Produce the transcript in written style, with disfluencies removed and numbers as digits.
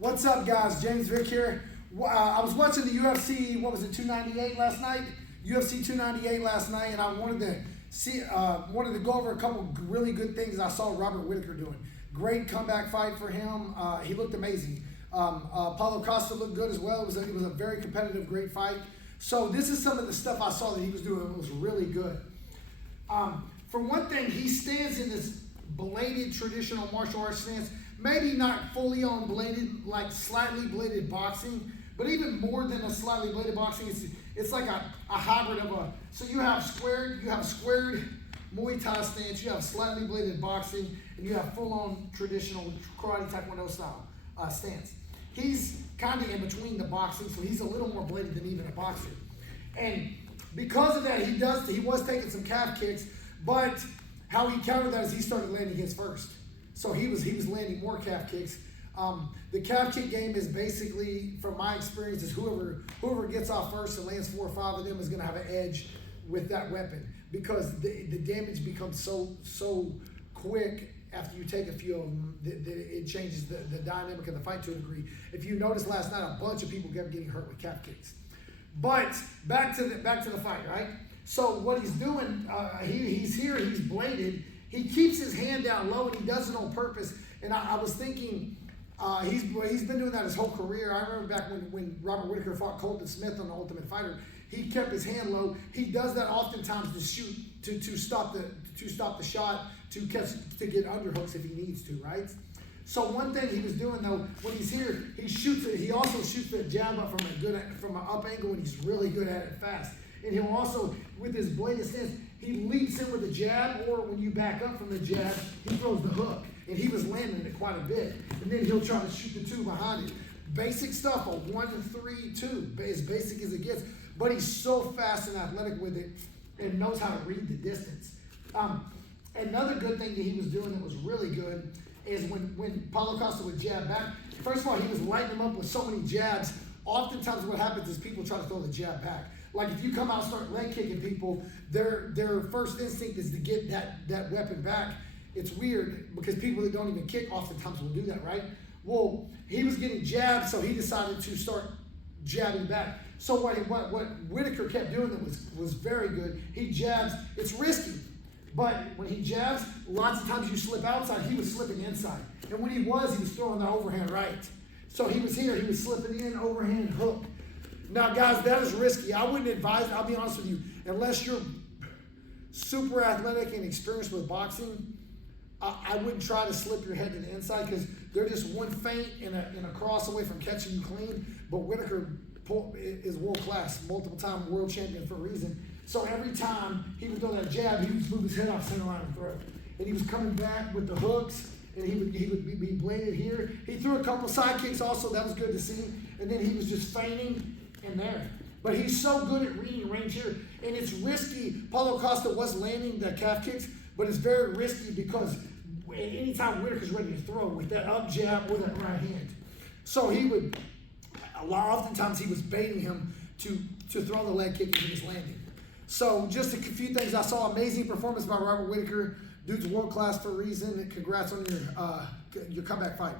What's up, guys? James Vick here. I was watching the UFC, what was it, 298 last night? UFC 298 last night, and I wanted to go over a couple really good things I saw Robert Whittaker doing. Great comeback fight for him. He looked amazing. Paulo Costa looked good as well. It was a very competitive, great fight. So this is some of the stuff I saw that he was doing. It was really good. For one thing, he stands in this bladed traditional martial arts stance. Maybe not fully on bladed, like slightly bladed boxing, but even more than a slightly bladed boxing, it's like a hybrid of a. So you have squared Muay Thai stance, you have slightly bladed boxing, and you have full-on traditional karate taekwondo style stance. He's kind of in between the boxing, so he's a little more bladed than even a boxer. And because of that, he was taking some calf kicks, but how he countered that is he started landing his first. So he was landing more calf kicks. The calf kick game is basically, from my experience, is whoever gets off first and lands 4 or 5 of them is going to have an edge with that weapon, because the damage becomes so quick after you take a few of them that it changes the dynamic of the fight to a degree. If you noticed last night, a bunch of people kept getting hurt with calf kicks. But back to the fight, right? So what he's doing, he's here, he's bladed. He keeps his hand down low, and he does it on purpose. And I was thinking, he's been doing that his whole career. I remember back when Robert Whittaker fought Colton Smith on The Ultimate Fighter. He kept his hand low. He does that oftentimes to shoot, to stop the shot, to get underhooks if he needs to, right? So one thing he was doing though, when he's here, he shoots it. He also shoots the jab up from an up angle, and he's really good at it fast. And he'll also, with his bladed stance, he leaps in with a jab, or when you back up from the jab, he throws the hook. And he was landing it quite a bit. And then he'll try to shoot the 2 behind it. Basic stuff, a 1-3-2, as basic as it gets. But he's so fast and athletic with it and knows how to read the distance. Another good thing that he was doing that was really good is when Paulo Costa would jab back, first of all, he was lighting him up with so many jabs. Oftentimes what happens is people try to throw the jab back. Like if you come out and start leg kicking people, their first instinct is to get that weapon back. It's weird because people that don't even kick oftentimes will do that, right? Well, he was getting jabbed, so he decided to start jabbing back. So what Whittaker kept doing that was very good. He jabs, it's risky, but when he jabs, lots of times you slip outside, he was slipping inside. And when he was throwing the overhand right. So he was here, he was slipping in, overhand hook. Now guys, that is risky. I wouldn't advise, I'll be honest with you, unless you're super athletic and experienced with boxing, I wouldn't try to slip your head to the inside, because they're just one feint and a cross away from catching you clean. But Whittaker is world class, multiple time world champion for a reason. So every time he would throw that jab, he would move his head off center line and throw. And he was coming back with the hooks, and he would be bladed here. He threw a couple side kicks also, that was good to see. And then he was just feinting in there. But he's so good at reading range here, and it's risky. Paulo Costa was landing the calf kicks, but it's very risky because anytime Whittaker's ready to throw with that up jab or that right hand. So oftentimes he was baiting him to throw the leg kick and he was landing. So just a few things I saw. Amazing performance by Robert Whittaker. Dude's world class for a reason. Congrats on your comeback fight.